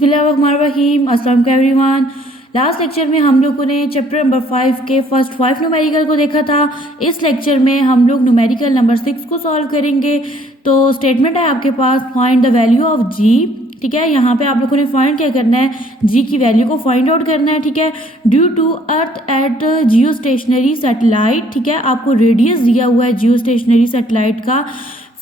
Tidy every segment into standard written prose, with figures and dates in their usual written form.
बिस्मिल्लाहिर्रहमानिर्रहीम। अस्सलाम वालेकुम एवरीवन। लास्ट लेक्चर में हम लोगों ने चैप्टर नंबर 5 के फर्स्ट 5 न्यूमेरिकल को देखा था। इस लेक्चर में हम लोग न्यूमेरिकल नंबर 6 को सॉल्व करेंगे। तो स्टेटमेंट है आपके पास, फाइंड द वैल्यू ऑफ जी। ठीक है, यहाँ पे आप लोगों ने फाइंड क्या करना है, जी की वैल्यू को फाइंड आउट करना है। ठीक है, due to earth at geostationary satellite. ठीक है, आपको रेडियस दिया हुआ है जियो स्टेशनरी सैटेलाइट का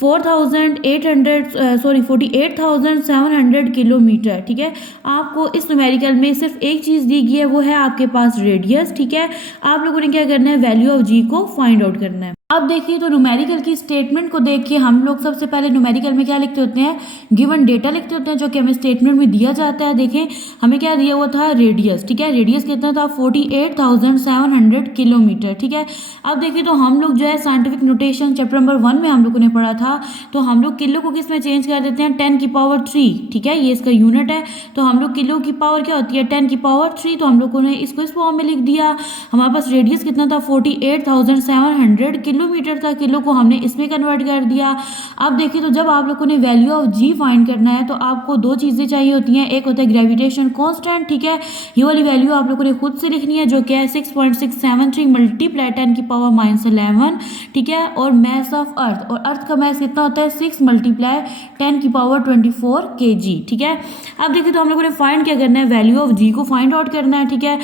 48,700 किलोमीटर। ठीक है, आपको इस न्यूमेरिकल में सिर्फ एक चीज़ दी गई है, वो है आपके पास रेडियस। ठीक है, आप लोगों ने क्या करना है, वैल्यू ऑफ जी को फाइंड आउट करना है। अब देखिए, तो न्यूमेरिकल की स्टेटमेंट को देख के हम लोग सबसे पहले न्यूमेरिकल में क्या लिखते होते हैं, गिवन डेटा लिखते होते हैं, जो कि हमें स्टेटमेंट में दिया जाता है। देखें, हमें क्या दिया हुआ था, रेडियस। ठीक है, रेडियस कितना था, 48,700 किलोमीटर। ठीक है, अब देखिए, तो हम लोग जो है साइंटिफिक नोटेशन चैप्टर नंबर 1 में हम लोगों ने पढ़ा था, तो हम लोग किलो को किस में चेंज कर देते हैं, 10 की पावर 3। ठीक है, ये इसका यूनिट है। तो हम लोग किलो की पावर क्या होती है, 10 की पावर 3। तो हम लोगों ने इसको इस फॉर्म में लिख दिया। हमारे पास रेडियस कितना था, 48,700 किलोमीटर था। किलो को हमने इसमें कन्वर्ट कर दिया। अब देखिए, तो जब आप लोगों ने वैल्यू ऑफ जी फाइंड करना है, तो आपको दो चीज़ें चाहिए होती हैं। एक होता है ग्रेविटेशन कांस्टेंट। ठीक है, ये वाली वैल्यू आप लोगों ने खुद से लिखनी है, जो कि है 6.673 मल्टीप्लाई 10 की पावर -11। ठीक है, और मैस ऑफ अर्थ, और अर्थ का मैस कितना होता है, 6 मल्टीप्लाई 10 की पावर 24 kg। ठीक है, अब देखिए, तो हम लोगों ने फाइंड क्या करना है, वैल्यू ऑफ जी को फाइंड आउट करना है। ठीक है,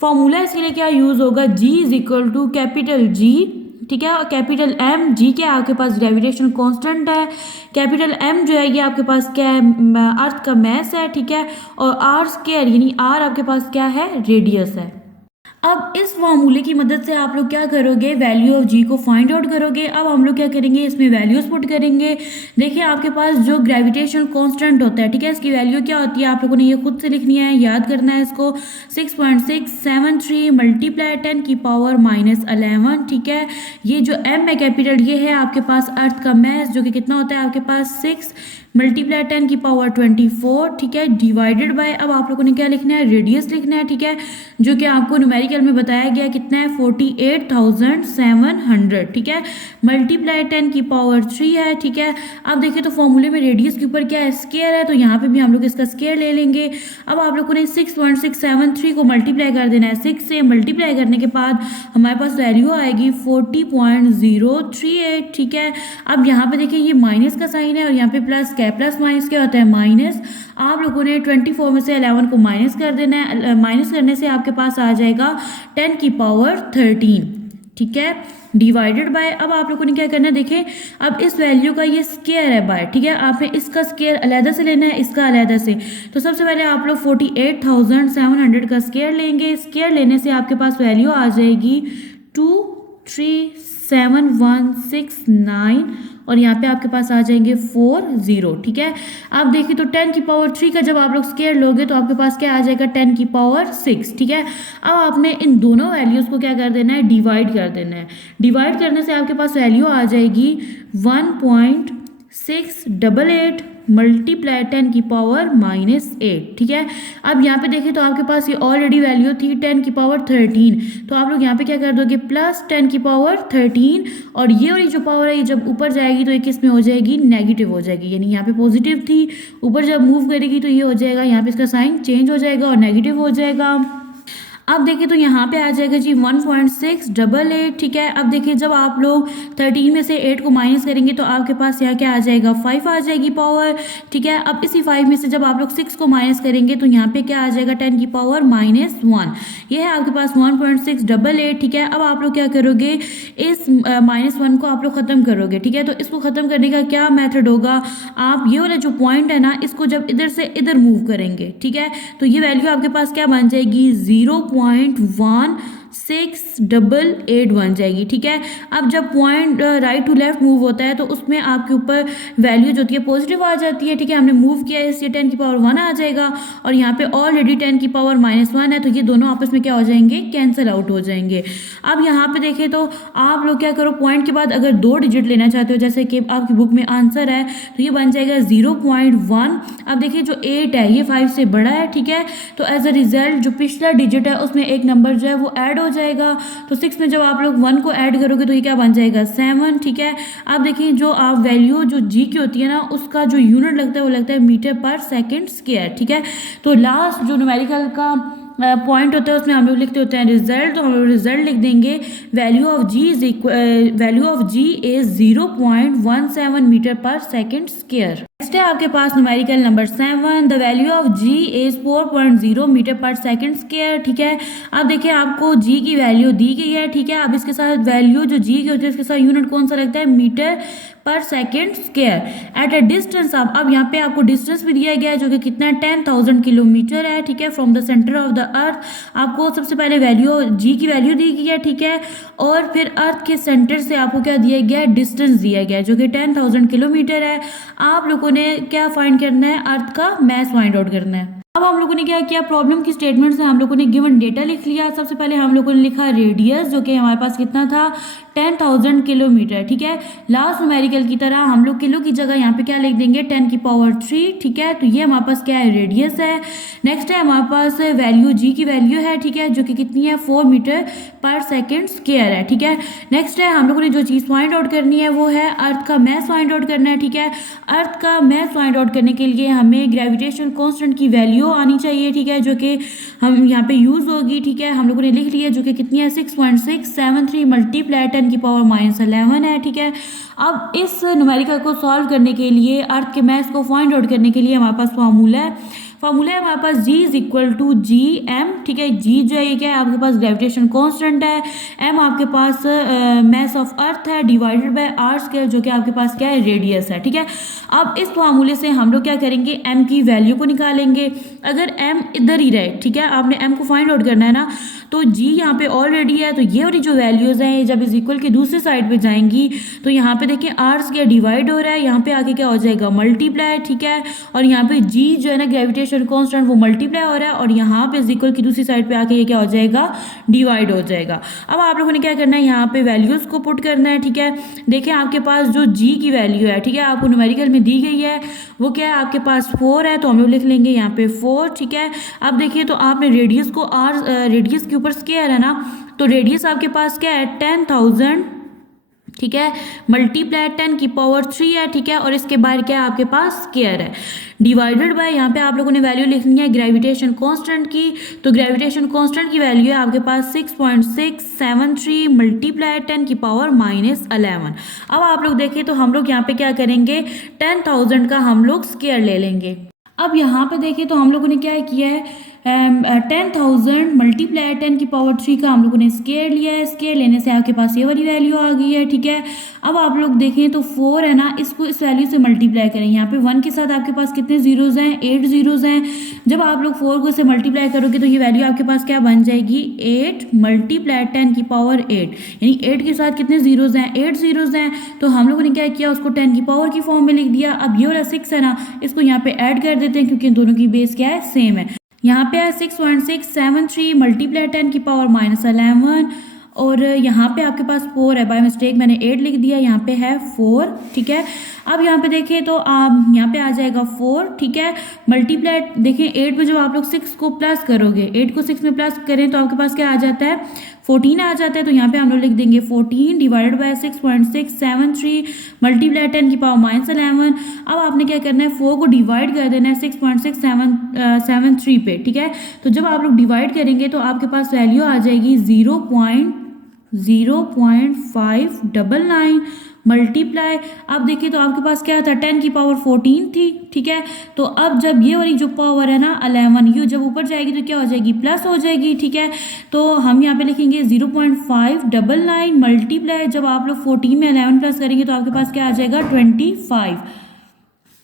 फॉर्मूला इसके लिए क्या यूज होगा, g is equal to capital G. ठीक है, और कैपिटल एम, जी क्या आपके पास ग्रेविटेशन कांस्टेंट है, कैपिटल एम जो है ये आपके पास क्या है, अर्थ का मैस है। ठीक है, और आर स्क्वायर यानी आर आपके पास क्या है, रेडियस है। अब इस फॉर्मूले की मदद से आप लोग क्या करोगे, वैल्यू ऑफ जी को फाइंड आउट करोगे। अब हम लोग क्या करेंगे, इसमें वैल्यूज पुट करेंगे। देखिए, आपके पास जो ग्रेविटेशन कांस्टेंट होता है, ठीक है, इसकी वैल्यू क्या होती है, आप लोगों ने ये खुद से लिखनी है, याद करना है इसको, 6.673 मल्टीप्लाई 10 की पावर -11। ठीक है, ये जो एम है कैपिटल, ये है आपके पास अर्थ का मैस, जो कि कितना होता है आपके पास 6 मल्टीप्लाई 10 की पावर 24। ठीक है, डिवाइडेड बाय, अब आप लोगों ने क्या लिखना है, रेडियस लिखना है। ठीक है, जो कि आपको न्यूमेरिकल में बताया गया कितना है, 48,700। ठीक है, मल्टीप्लाई 10 की पावर 3 है। ठीक है, अब देखिए, तो फॉर्मूले में रेडियस के ऊपर क्या है, स्क्वायर है, तो यहाँ पे भी हम लोग इसका स्क्वायर ले लेंगे। अब आप लोगों ने 6.673 को मल्टीप्लाई कर देना है 6 से। मल्टीप्लाई करने के बाद हमारे पास वैल्यू आएगी 40.038। ठीक है, अब यहाँ पे देखिए, ये माइनस का साइन है और यहाँ पे प्लस का, प्लस माइनस क्या होता है, माइनस। आप लोगों ने 24 में से 11 को माइनस कर देना है। माइनस करने से आपके पास आ जाएगा 10 की पावर 13। ठीक है, डिवाइडेड बाय, अब आप लोगों ने क्या करना है, देखें, अब इस वैल्यू का ये स्क्वायर है बाय। ठीक है, आपने इसका स्क्वायर अलहदा से लेना है, इसका अलहदा से। तो सबसे पहले आप लोग 48,700 का स्क्वायर लेंगे। स्क्वायर लेने से आपके पास वैल्यू आ जाएगी 237,169, और यहाँ पे आपके पास आ जाएंगे 40। ठीक है, आप देखिए, तो 10 की पावर 3 का जब आप लोग स्क्वायर लोगे तो आपके पास क्या आ जाएगा, 10 की पावर 6। ठीक है, अब आपने इन दोनों वैल्यूज़ को क्या कर देना है, डिवाइड कर देना है। डिवाइड करने से आपके पास वैल्यू आ जाएगी 1.688 मल्टीप्लाई 10 की पावर -8। ठीक है, अब यहाँ पे देखें, तो आपके पास ये ऑलरेडी वैल्यू थी 10 की पावर 13। तो आप लोग यहाँ पे क्या कर दोगे, प्लस 10 की पावर 13, और ये वाली जो पावर है ये जब ऊपर जाएगी तो ये किस में हो जाएगी, नेगेटिव हो जाएगी। यानी यहाँ पे पॉजिटिव थी, ऊपर जब मूव करेगी तो ये हो जाएगा, यहाँ पे इसका साइन चेंज हो जाएगा और नेगेटिव हो जाएगा। अब देखिए, तो यहाँ पे आ जाएगा जी 1.688। ठीक है, अब देखिए, जब आप लोग 13 में से 8 को माइनस करेंगे तो आपके पास यहाँ क्या आ जाएगा, 5 आ जाएगी पावर। ठीक है, अब इसी 5 में से जब आप लोग 6 को माइनस करेंगे तो यहाँ पे क्या आ जाएगा, 10 की पावर -1। ये है आपके पास 1.688। ठीक है, अब आप लोग क्या करोगे, इस -1 को आप लोग ख़त्म करोगे। ठीक है, तो इसको ख़त्म करने का क्या मेथड होगा, आप ये वाला जो पॉइंट है ना, इसको जब इधर से इधर मूव करेंगे, ठीक है, तो ये वैल्यू आपके पास क्या बन जाएगी, 0.1688 बन जाएगी। ठीक है, अब जब point right to left move होता है तो उसमें आपके ऊपर वैल्यू जो होती है पॉजिटिव आ जाती है। ठीक है, हमने मूव किया है, इसलिए 10 की पावर 1 आ जाएगा, और यहाँ पे ऑलरेडी 10 की पावर -1 है, तो ये दोनों आपस में क्या हो जाएंगे, कैंसिल आउट हो जाएंगे। अब यहाँ पे देखें, तो आप लोग क्या करो, पॉइंट के बाद अगर 2 डिजिट लेना चाहते हो, जैसे कि आपकी बुक में आंसर है, तो ये बन जाएगा 0.1। अब देखिए, जो 8 है ये 5 से बड़ा है। ठीक है, तो एज अ रिजल्ट जो पिछला डिजिट है उसमें एक नंबर जो है वो ऐड ऐड हो जाएगा। तो 6 में जब आप लोग 1 को ऐड करोगे तो ये क्या बन जाएगा 7, ठीक है। अब देखिए जो आप वैल्यू जो जी की होती है ना उसका जो यूनिट लगता है वो लगता है मीटर पर सेकेंड स्क्वायर, ठीक है। तो लास्ट जो न्यूमेरिकल का पॉइंट होता है उसमें हम लोग लिखते होते हैं रिजल्ट, तो हम लोग रिजल्ट लिख देंगे value of g is 0.17 metre per second square. Next है आपके पास numerical number 7, the value of g is 4.0 metre per second square, ठीक है। अब देखिए आपको जी की वैल्यू दी गई है, ठीक है। अब इसके साथ वैल्यू जो जी की होती है उसके साथ यूनिट कौन सा लगता है metre per second square at a distance. अब यहाँ पे आपको डिस्टेंस भी दिया गया है जो कि कितना है 10,000 किलोमीटर है, ठीक है, from the centre of the earth. आपको सबसे पहले वैल्यू जी की वैल्यू दी गई है, ठीक है, और फिर अर्थ के सेंटर से आपको क्या दिया गया है डिस्टेंस दिया गया है जो कि 10,000 किलोमीटर है। आप लोगों ने क्या फाइंड करना है अर्थ का मास फाइंड आउट करना है। अब हम लोगों ने क्या किया प्रॉब्लम की स्टेटमेंट से हम लोगों ने गिवन डेटा लिख लिया। सबसे पहले हम लोगों ने लिखा रेडियस जो कि हमारे पास कितना था 10,000 किलोमीटर, ठीक है। लास्ट न्यूमेरिकल की तरह हम लोग किलो की जगह यहाँ पे क्या लिख देंगे 10 की पावर 3, ठीक है। तो ये हमारे पास क्या है रेडियस है। नेक्स्ट है हमारे पास वैल्यू जी की वैल्यू है, ठीक है, जो कि कितनी है 4 मीटर पर सेकेंड स्क्वायर है, ठीक है। नेक्स्ट है हम लोगों ने जो चीज़ फाइंड आउट करनी है वो है अर्थ का मास फाइंड आउट करना है, ठीक है। अर्थ का मास फाइंड आउट करने के लिए हमें ग्रेविटेशन कांस्टेंट की वैल्यू आनी चाहिए, ठीक है, जो कि हम यहाँ पे यूज होगी, ठीक है। हम लोगों ने लिख लिया जो कि कितनी है 6.673 मल्टीप्लाई 10 की पावर -11 है, ठीक है। अब इस न्यूमेरिकल को सॉल्व करने के लिए अर्थ के मास को फाइंड आउट करने के लिए हमारे पास फार्मूला है हमारे पास G is equal to G M, ठीक है। G जो है ये क्या है आपके पास ग्रेविटेशन कांस्टेंट है, M आपके पास मास ऑफ अर्थ है डिवाइडेड बाय आर स्क्वायर जो कि आपके पास क्या है रेडियस है, ठीक है। अब इस फार्मूले से हम लोग क्या करेंगे M की वैल्यू को निकालेंगे। अगर M इधर ही रहे, ठीक है, आपने M को फाइंड आउट करना है ना, तो G यहाँ पे ऑलरेडी है, तो ये वाली जो वैल्यूज हैं जब इज इक्वल के दूसरी साइड पे जाएंगी तो यहाँ पे देखिए आर स्क्वायर डिवाइड हो रहा है, यहाँ पे आके क्या हो जाएगा मल्टीप्लाई, ठीक है। और यहाँ पे G जो है ना ग्रेविटेशन कांस्टेंट वो मल्टीप्लाई हो रहा है और यहाँ पे इज इक्वल की दूसरी साइड पे आके ये क्या हो जाएगा डिवाइड हो जाएगा। अब आप लोगों ने क्या करना है यहाँ पे वैल्यूज को पुट करना है, ठीक है। देखिए आपके पास जो G की वैल्यू है, ठीक है, आपको न्यूमेरिकल में दी गई है वो क्या है आपके पास 4 है, तो हम लोग लिख लेंगे यहाँ पे 4, ठीक है। अब देखिए तो आपने रेडियस को रेडियस के ऊपर स्क्वायर है ना, तो रेडियस आपके पास क्या है 10,000, ठीक है, मल्टीप्लाई 10 की पावर 3 है, ठीक है, और इसके बाहर क्या है आपके पास स्क्वायर है डिवाइडेड बाय यहाँ पे आप लोगों ने वैल्यू लिखनी है ग्रेविटेशन कांस्टेंट की। तो ग्रेविटेशन कांस्टेंट की वैल्यू है आपके पास 6.673 मल्टीप्लाई 10 की पावर -11। अब आप लोग देखें तो हम लोग यहाँ पे क्या करेंगे 10,000 का हम लोग स्क्वायर ले लेंगे। अब यहाँ पे देखें तो हम लोगों ने क्या किया है 10,000 मल्टीप्लाई 10 की पावर 3 का हम लोगों ने स्क्वायर लिया है। स्क्वायर लेने से आपके पास ये वाली वैल्यू आ गई है, ठीक है। अब आप लोग देखें तो 4 है ना, इसको इस वैल्यू से मल्टीप्लाई करें। यहाँ पे 1 के साथ आपके पास कितने जीरोज हैं 8 जीरोज हैं। जब आप लोग 4 को से मल्टीप्लाई करोगे तो ये वैल्यू आपके पास क्या बन जाएगी 8 मल्टीप्लाई 10 की पावर 8, यानी 8 के साथ कितने जीरोज हैं 8 जीरोज हैं। तो हम लोगों ने क्या किया उसको 10 की पावर की फॉर्म में लिख दिया। अब ये वाला 6 है ना, इसको यहाँ पे ऐड कर देते हैं क्योंकि इन दोनों की बेस क्या है सेम है। यहाँ पे है 6.673 मल्टीप्लाई 10 की पावर -11 और यहाँ पे आपके पास 4 है, बाय मिस्टेक मैंने 8 लिख दिया, यहाँ पे है 4, ठीक है। अब यहाँ पे देखें तो आप यहाँ पे आ जाएगा 4, ठीक है, मल्टीप्लाई देखिए 8 पे जब आप लोग 6 को प्लस करोगे 8 को 6 में प्लस करें तो आपके पास क्या आ जाता है 14 आ जाता है। तो यहाँ पे हम लोग लिख देंगे 14 डिवाइडेड बाय 6.673 मल्टीप्लाई 10 की पावर -11। अब आपने क्या करना है 4 को डिवाइड कर देना है 6.673 पे, ठीक है। तो जब आप लोग डिवाइड करेंगे तो आपके पास वैल्यू आ जाएगी 0.0599 मल्टीप्लाई। अब देखिए तो आपके पास क्या था 10 की पावर 14 थी, ठीक है। तो अब जब ये वाली जो पावर है ना 11 यू जब ऊपर जाएगी तो क्या हो जाएगी प्लस हो जाएगी, ठीक है। तो हम यहाँ पे लिखेंगे 0.599 मल्टीप्लाई जब आप लोग 14 में 11 प्लस करेंगे तो आपके पास क्या आ जाएगा 25।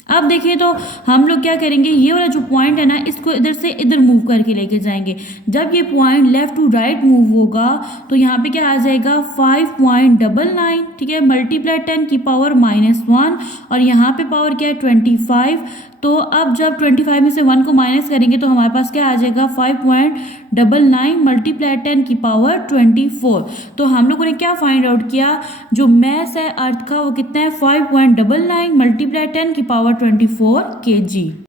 अब देखिए तो हम लोग क्या करेंगे ये वाला जो पॉइंट है ना इसको इधर से इधर मूव करके लेके जाएंगे। जब ये point left to right move होगा तो यहाँ पे क्या आ जाएगा 5.99, ठीक है, मल्टीप्लाई 10 की पावर -1 और यहाँ पे पावर क्या है 25। तो अब जब 25 में से 1 को माइनस करेंगे तो हमारे पास क्या आ जाएगा 5.99 मल्टीप्लाई 10 की पावर 24। तो हम लोगों ने क्या फाइंड आउट किया जो मैस है अर्थ का वो कितना है 5.99 मल्टीप्लाई 10 की पावर 24 kg।